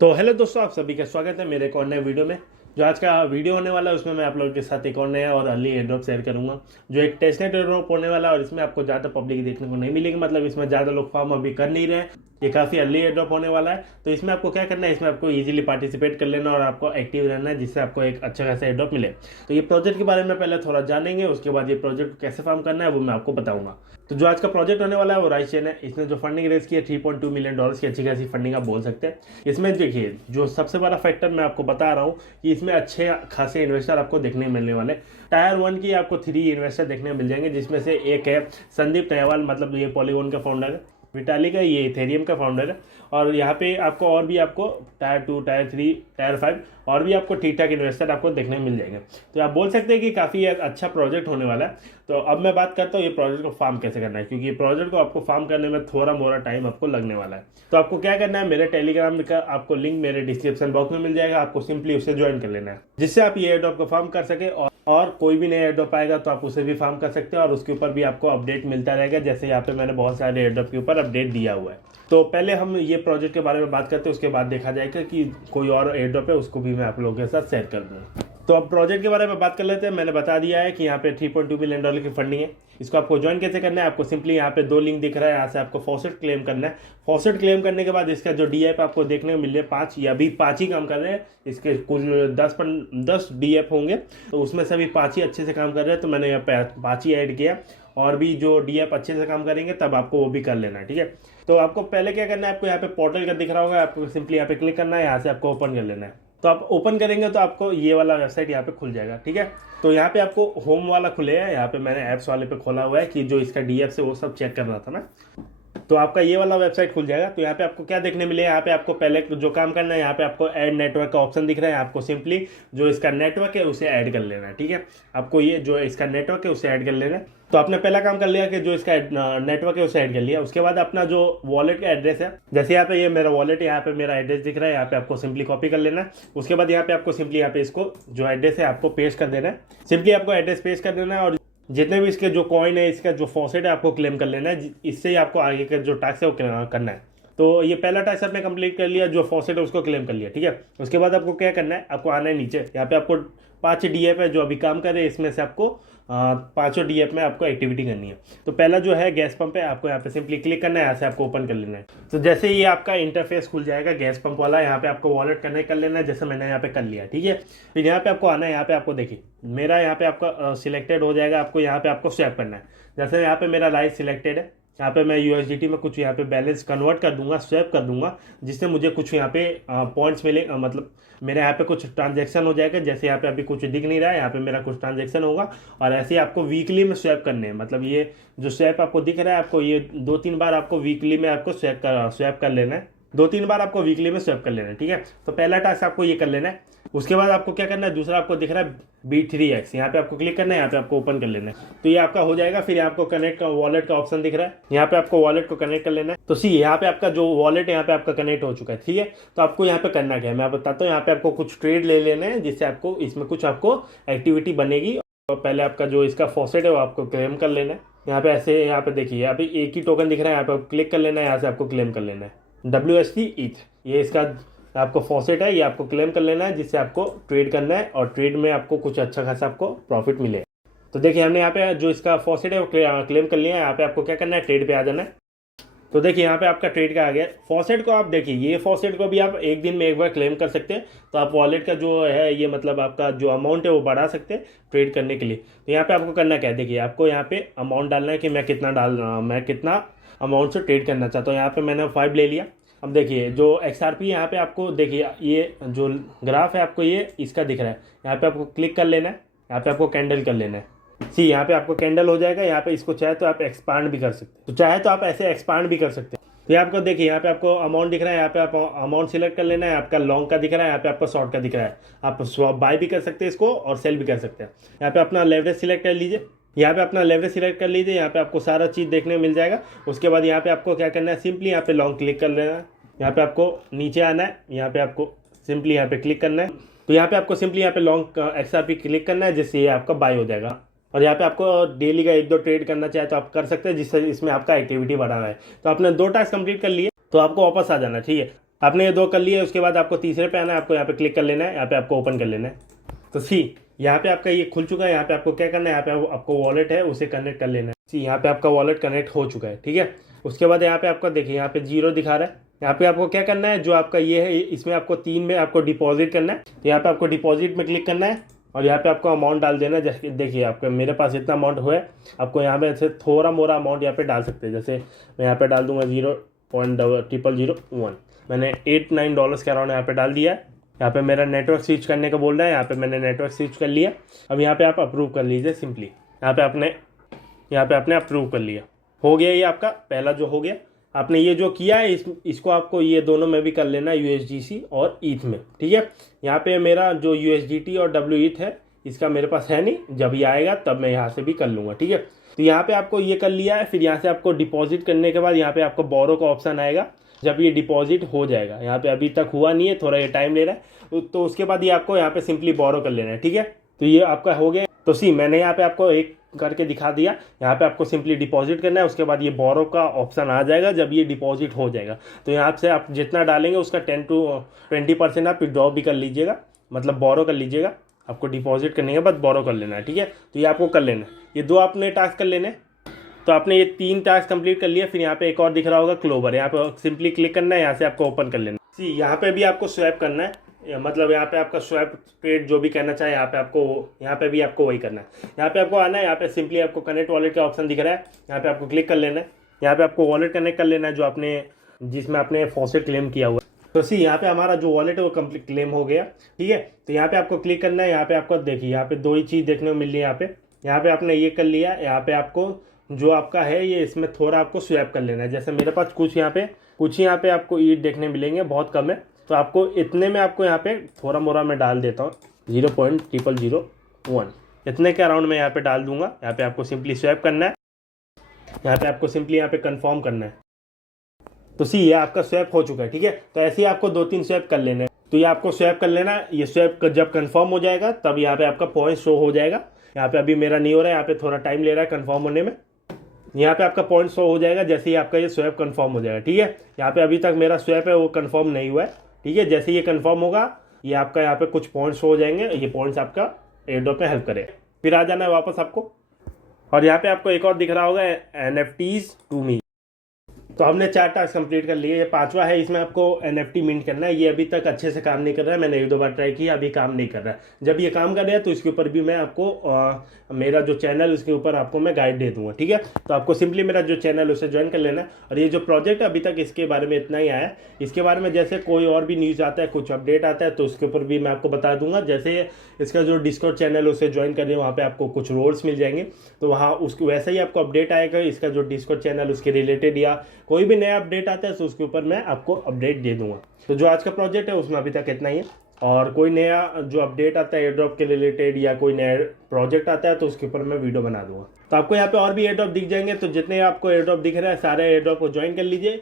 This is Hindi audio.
तो हेलो दोस्तों, आप सभी का स्वागत है मेरे एक और नए वीडियो में। जो आज का वीडियो होने वाला है उसमें मैं आप लोगों के साथ एक और नया और अर्ली एयर ड्रॉप शेयर करूंगा, जो एक टेस्टनेट एयर ड्रॉप होने वाला है। और इसमें आपको ज़्यादा पब्लिक देखने को नहीं मिलेगी, मतलब इसमें ज़्यादा लोग फॉर्म अभी कर नहीं रहे हैं। ये काफ़ी अर्ली एयर ड्रॉप होने वाला है। तो इसमें आपको क्या करना है, इसमें आपको इजीली पार्टिसिपेट कर लेना और आपको एक्टिव रहना है, जिससे आपको एक अच्छा खासा एयर ड्रॉप मिले। तो ये प्रोजेक्ट के बारे में पहले थोड़ा जानेंगे, उसके बाद ये प्रोजेक्ट को कैसे फॉर्म करना है वो मैं आपको बताऊंगा। तो जो आज का प्रोजेक्ट होने वाला है वो राइस चेन है। इसने जो फंडिंग रेस की है $3.2 मिलियन की अच्छी खासी फंडिंग आप बोल सकते हैं। इसमें देखिए, जो सबसे बड़ा फैक्टर मैं आपको बता रहा हूँ कि इसमें अच्छे खासे इन्वेस्टर आपको देखने मिलने वाले। टायर 1 की आपको 3 इन्वेस्टर देखने मिल जाएंगे, जिसमें से एक है संदीप नेहवाल, मतलब ये पॉलीगॉन का फाउंडर है। विटाली का ये इथेरियम का फाउंडर है। और यहाँ पे आपको और भी आपको टायर 2, टायर 3, टायर 5 और भी आपको ठीक ठाक इन्वेस्टर आपको देखने मिल जाएंगे। तो आप बोल सकते हैं कि काफ़ी अच्छा प्रोजेक्ट होने वाला है। तो अब मैं बात करता हूँ ये प्रोजेक्ट को फार्म कैसे करना है, क्योंकि ये प्रोजेक्ट को आपको फार्म करने में थोड़ा मोड़ा टाइम आपको लगने वाला है। तो आपको क्या करना है, मेरे टेलीग्राम का आपको लिंक मेरे डिस्क्रिप्शन बॉक्स में मिल जाएगा। आपको सिंपली उसे ज्वाइन कर लेना है, जिससे आप ये एयरड्रॉप को फार्म कर सके। और कोई भी नया एयरड्रॉप आएगा तो आप उसे भी फार्म कर सकते हैं और उसके ऊपर भी आपको अपडेट मिलता रहेगा। जैसे यहाँ पे मैंने बहुत सारे एयरड्रॉप के ऊपर अपडेट दिया हुआ है। तो पहले हम ये प्रोजेक्ट के बारे में बात करते हैं, उसके बाद देखा जाएगा कि कोई और एयरड्रॉप है उसको भी मैं आप लोगों के साथ शेयर कर दूँ। तो अब प्रोजेक्ट के बारे में बात कर लेते हैं। मैंने बता दिया है कि यहाँ पे $3.2 मिलियन की फंडिंग है। इसको आपको ज्वाइन कैसे करना है, आपको सिंपली यहाँ पे 2 लिंक दिख रहा है, यहाँ से आपको फॉसेट क्लेम करना है। फॉसेट क्लेम करने के बाद इसका जो डीएफ आपको देखने को मिल रहे हैं 5, या अभी 5 ही काम कर रहे हैं। इसके कुल 10 डीएफ होंगे, तो उसमें से अभी 5 ही अच्छे से काम कर रहे हैं। तो मैंने यहाँ पे 5 ही ऐड किया। और भी जो डीएफ अच्छे से काम करेंगे तब आपको वो भी कर लेना है, ठीक है। तो आपको पहले क्या करना है, आपको यहाँ पे पोर्टल का दिख रहा होगा, आपको सिंपली यहाँ पे क्लिक करना है, यहाँ से आपको ओपन कर लेना है। तो आप ओपन करेंगे तो आपको ये वाला वेबसाइट यहाँ पे खुल जाएगा, ठीक है। तो यहाँ पे आपको होम वाला खुलेगा। यहाँ पे मैंने ऐप्स वाले पे खोला हुआ है कि जो इसका डीएफ से वो सब चेक कर रहा था ना। तो आपका ये वाला वेबसाइट खुल जाएगा। तो यहाँ पे आपको क्या देखने मिले, यहाँ पे आपको पहले जो काम करना है, यहाँ पे आपको ऐड नेटवर्क का ऑप्शन दिख रहा है। आपको सिंपली जो इसका नेटवर्क है उसे ऐड कर लेना है, ठीक है। आपको ये जो इसका नेटवर्क है उसे ऐड कर लेना है। तो आपने पहला काम कर लिया कि जो इसका नेटवर्क है उसे ऐड कर लिया। उसके बाद अपना जो वॉलेट का एड्रेस है, जैसे यहाँ पे ये मेरा वॉलेट है, यहाँ पे मेरा एड्रेस दिख रहा है, यहाँ पे आपको सिंपली कॉपी कर लेना है। उसके बाद यहाँ पे आपको सिंपली यहाँ पे इसको जो एड्रेस है आपको पेस्ट कर देना है। सिंपली आपको एड्रेस पेस्ट कर देना है और जितने भी इसके जो कॉइन है, इसका जो फॉसेट है आपको क्लेम कर लेना है। इससे ही आपको आगे का जो टास्क है वो करना है। तो ये पहला टास्क आपने कंप्लीट कर लिया, जो फॉसेट है उसको क्लेम कर लिया, ठीक है। उसके बाद आपको क्या करना है, आपको आना है नीचे। यहाँ पे आपको 5 डीएफ है जो अभी काम कर रहे हैं, इसमें से आपको 5 डीएफ में आपको एक्टिविटी करनी है। तो पहला जो है गैस पंप है, आपको यहाँ पे सिंपली क्लिक करना है, यहाँ से आपको ओपन कर लेना है। तो जैसे ही आपका इंटरफेस खुल जाएगा गैस पंप वाला, यहाँ पे आपको वॉलेट कनेक्ट कर लेना है, जैसे मैंने यहाँ पे कर लिया, ठीक है। फिर यहाँ पे आपको आना है, यहाँ पे आपको देखिए मेरा यहाँ पे आपका सिलेक्टेड हो जाएगा। आपको यहाँ पे आपको स्वैप करना है। जैसे यहाँ पे मेरा राइस सिलेक्टेड है, यहाँ पे मैं यूएसडीटी में कुछ यहाँ पे बैलेंस कन्वर्ट कर दूंगा, स्वैप कर दूंगा, जिससे मुझे कुछ यहाँ पे पॉइंट्स मिले। मतलब मेरे यहाँ पे कुछ ट्रांजैक्शन हो जाएगा। जैसे यहाँ पे अभी कुछ दिख नहीं रहा है, यहाँ पे मेरा कुछ ट्रांजैक्शन होगा। और ऐसे ही आपको वीकली में स्वैप करने हैं। मतलब ये जो स्वैप आपको दिख रहा है, आपको ये 2-3 बार आपको वीकली में आपको स्वैप कर लेना है। 2-3 बार आपको वीकली में स्वैप कर लेना है, ठीक है। तो पहला टास्क आपको ये कर लेना है। उसके बाद आपको क्या करना है, दूसरा आपको दिख रहा है B3X, यहाँ पे आपको क्लिक करना है, यहाँ पे आपको ओपन कर लेना है। तो ये आपका हो जाएगा। फिर आपको कनेक्ट का वॉलेट का ऑप्शन दिख रहा है, यहाँ पे आपको वॉलेट को कनेक्ट कर लेना है। तो सी यहाँ पे आपका जो वॉलेट है यहाँ पे आपका कनेक्ट हो चुका है, ठीक है। तो आपको यहाँ पे करना क्या है मैं बताता हूँ। यहाँ पे आपको कुछ ट्रेड ले लेना है, जिससे आपको इसमें कुछ आपको एक्टिविटी बनेगी। और पहले आपका जो इसका फॉसेट है वो आपको क्लेम कर लेना है। यहाँ पे ऐसे यहाँ पे देखिए अभी एक ही टोकन दिख रहा है, यहाँ पे आपको क्लिक कर लेना है, यहाँ से आपको क्लेम कर लेना है WST ETH। ये इसका आपको फॉसेट है, ये आपको क्लेम कर लेना है, जिससे आपको ट्रेड करना है और ट्रेड में आपको कुछ अच्छा खासा आपको प्रॉफिट मिले। तो देखिए हमने यहाँ पे जो इसका फॉसेट है वो क्लेम कर लिया है। यहाँ पे आपको क्या करना है, ट्रेड पे आ जाना है। तो देखिए यहाँ पे आपका ट्रेड का आ गया। फॉसेट को आप देखिए, ये फॉसेट को भी आप एक दिन में एक बार क्लेम कर सकते हैं। तो आप वॉलेट का जो है ये मतलब आपका जो अमाउंट है वो बढ़ा सकते हैं ट्रेड करने के लिए। तो यहाँ पे आपको करना क्या है, देखिए आपको यहाँ पे अमाउंट डालना है कि मैं कितना अमाउंट से ट्रेड करना चाहता हूँ। यहाँ पे मैंने 5 ले लिया। अब देखिए जो XRP यहाँ पे आपको देखिए ये जो ग्राफ है आपको ये इसका दिख रहा है, यहाँ पे आपको क्लिक कर लेना है, यहाँ पे आपको कैंडल कर लेना है। यहाँ पे आपको कैंडल हो जाएगा। यहाँ पे इसको चाहे तो आप एक्सपांड भी कर सकते हैं, तो चाहे तो आप ऐसे एक्सपांड भी कर सकते हैं। तो ये आपको देखिए यहाँ पे आपको अमाउंट दिख रहा है, यहाँ पे आप अमाउंट सिलेक्ट कर लेना है। आपका लॉन्ग का दिख रहा है, यहाँ पे आपका शॉर्ट का दिख रहा है। आप बाय भी कर सकते हैं इसको और सेल भी कर सकते हैं। यहाँ पे अपना लेवरेज सिलेक्ट कर लीजिए, यहाँ पे अपना लेवरेज सिलेक्ट कर लीजिए। यहाँ पे आपको सारा चीज़ देखने मिल जाएगा। उसके बाद यहाँ पे आपको क्या करना है, सिंपली यहाँ पे लॉन्ग क्लिक कर लेना है। यहाँ पे आपको नीचे आना है, यहाँ पे आपको सिंपली यहाँ पे क्लिक करना है। तो यहाँ पे आपको सिंपली यहाँ पे लॉन्ग XRP क्लिक करना है, जिससे ये आपका बाय हो जाएगा। और यहाँ पे आपको डेली का 1-2 ट्रेड करना चाहे तो आप कर सकते हैं, जिससे इसमें आपका एक्टिविटी बढ़ा है। तो आपने 2 टास्क कंप्लीट कर लिए, तो आपको वापस आ जाना, ठीक है। आपने ये 2 कर लिए, उसके बाद आपको तीसरे पे आना है, आपको यहाँ पे क्लिक कर लेना है, यहाँ पे आपको ओपन कर लेना है। तो सी यहाँ पे आपका ये खुल चुका है। यहाँ पे आपको क्या करना है, यहाँ पे आपको वॉलेट है उसे कनेक्ट कर लेना है। सी यहाँ पे आपका वॉलेट कनेक्ट हो चुका है, ठीक है। उसके बाद यहाँ पे आपका देखिए यहाँ पे 0 दिखा रहा है। यहाँ पे आपको क्या करना है, जो आपका ये है इसमें आपको 3 में आपको डिपॉजिट करना है। तो यहाँ पे आपको डिपॉजिट में क्लिक करना है और यहाँ पे आपको अमाउंट डाल देना है। जैसे देखिए आपका मेरे पास इतना अमाउंट हुआ है, आपको यहाँ पे ऐसे थोड़ा मोड़ा अमाउंट यहाँ पे डाल सकते हैं। जैसे मैं यहाँ पे डाल दूंगा 0.0001, मैंने $8-9 के अराउंड यहाँ पे डाल दिया है। यहाँ पे मेरा नेटवर्क स्विच करने का बोल रहा है, यहाँ पे मैंने नेटवर्क स्विच कर लिया। अब यहाँ पे आप अप्रूव कर लीजिए सिंपली। यहाँ पे आपने अप्रूव कर लिया, हो गया ये आपका पहला जो हो गया। आपने ये जो किया है इसको आपको ये दोनों में भी कर लेना है, USDC और ETH में, ठीक है। यहाँ पे मेरा जो USDT और WETH है इसका मेरे पास है नहीं, जब ये आएगा तब मैं यहाँ से भी कर लूँगा, ठीक है। तो यहाँ पे आपको ये कर लिया है। फिर यहाँ से आपको डिपॉजिट करने के बाद यहाँ पे आपको बोरो का ऑप्शन आएगा जब ये डिपॉजिट हो जाएगा। यहाँ पे अभी तक हुआ नहीं है, थोड़ा ये टाइम ले रहा है। तो उसके बाद ये आपको यहाँ पे सिंपली बोरो कर लेना है, ठीक है। तो ये आपका हो गया। तो सी मैंने यहाँ पे आपको एक करके दिखा दिया। यहाँ पे आपको सिंपली डिपॉजिट करना है, उसके बाद ये बोरो का ऑप्शन आ जाएगा जब ये डिपॉजिट हो जाएगा। तो यहाँ से आप जितना डालेंगे उसका 10-20% आप विड्रॉ भी कर लीजिएगा, मतलब बोरो कर लीजिएगा। आपको डिपॉजिट करने के बाद बोरो कर लेना है, ठीक है। तो ये आपको कर लेना है, ये 2 आपने टास्क कर लेने। तो आपने ये 3 टास्क कंप्लीट कर लिया। फिर यहाँ पे एक और दिख रहा होगा क्लोवर, यहाँ पे सिंपली क्लिक करना है, यहाँ से आपको ओपन कर लेना है। यहाँ पे भी आपको स्वैप करना है, मतलब यहाँ पे आपका स्वैप ट्रेड जो भी करना चाहे यहाँ पे आपको, यहाँ पे भी आपको वही करना है। यहाँ पे आपको आना है, यहाँ पे सिंपली आपको कनेक्ट वॉलेट का ऑप्शन दिख रहा है, यहाँ पे आपको क्लिक कर लेना है। यहाँ पे आपको वॉलेट कनेक्ट कर लेना है जो आपने जिसमें आपने फॉसेट क्लेम किया हुआ है। तो सी यहाँ पे हमारा जो वॉलेट है वो कंप्लीट क्लेम हो गया, ठीक है। तो यहाँ पे आपको क्लिक करना है। यहाँ पे आपको देखिए यहाँ पे 2 ही चीज़ देखने को मिल रही है। यहाँ पे आपने ये कर लिया। यहाँ पे आपको जो आपका है ये इसमें थोड़ा आपको स्वैप कर लेना है। जैसे मेरे पास कुछ यहाँ पे आपको ईट देखने मिलेंगे, बहुत कम है। तो आपको इतने में आपको यहाँ पे थोड़ा मोड़ा मैं डाल देता हूँ, 0.0001 इतने के अराउंड मैं यहाँ पे डाल दूंगा। यहाँ पे आपको सिंपली स्वैप करना है, यहाँ पे आपको सिंपली यहाँ पे कंफर्म करना है। तो सी ये आपका स्वैप हो चुका है, ठीक है। तो ऐसे ही आपको 2-3 स्वैप कर लेने हैं। तो ये आपको स्वैप कर लेना। ये स्वैप जब कंफर्म हो जाएगा तब यहाँ पे आपका पॉइंट शो हो जाएगा। यहाँ पे अभी मेरा नहीं हो रहा है, यहाँ पे थोड़ा टाइम ले रहा है कंफर्म होने में। यहाँ पे आपका पॉइंट शो हो जाएगा जैसे ही आपका ये स्वैप कंफर्म हो जाएगा, ठीक है। यहाँ पे अभी तक मेरा स्वैप है वो कंफर्म नहीं हुआ है, ठीक है। जैसे ये कंफर्म होगा ये आपका यहाँ पे कुछ पॉइंट्स हो जाएंगे, ये पॉइंट्स आपका एयरड्रॉप में हेल्प करेगा। फिर आ जाना है वापस आपको, और यहाँ पे आपको एक और दिख रहा होगा NFTs टू मी। तो हमने 4 टास्क कंप्लीट कर लिए, ये 5वां है। इसमें आपको NFT मिंट करना है। ये अभी तक अच्छे से काम नहीं कर रहा है, मैंने 1-2 बार ट्राई किया, अभी काम नहीं कर रहा है। जब ये काम कर रहा है तो इसके ऊपर भी मैं आपको मेरा जो चैनल उसके ऊपर आपको मैं गाइड दे दूंगा, ठीक है। तो आपको सिंपली मेरा जो चैनल उसे ज्वाइन कर लेना है। और ये जो प्रोजेक्ट है अभी तक इसके बारे में इतना ही आया है। इसके बारे में जैसे कोई और भी न्यूज़ आता है, कुछ अपडेट आता है तो उसके ऊपर भी मैं आपको बता दूंगा। जैसे इसका जो डिस्कॉर्ड चैनल उसे ज्वाइन कर वहाँ पे आपको कुछ रोल्स मिल जाएंगे, तो वहाँ उसको वैसा ही आपको अपडेट आएगा। इसका जो डिस्कॉर्ड चैनल उसके रिलेटेड या कोई भी नया अपडेट आता है तो उसके ऊपर मैं आपको अपडेट दे दूंगा। तो जो आज का प्रोजेक्ट है उसमें अभी तक इतना ही है, और कोई नया जो अपडेट आता है एयरड्रॉप के रिलेटेड या कोई नया प्रोजेक्ट आता है तो उसके ऊपर मैं वीडियो बना दूंगा। तो आपको यहाँ पे और भी एयरड्रॉप दिख जाएंगे, तो जितने आपको एयरड्रॉप दिख रहा है सारे एयरड्रॉप को ज्वाइन कर लीजिए।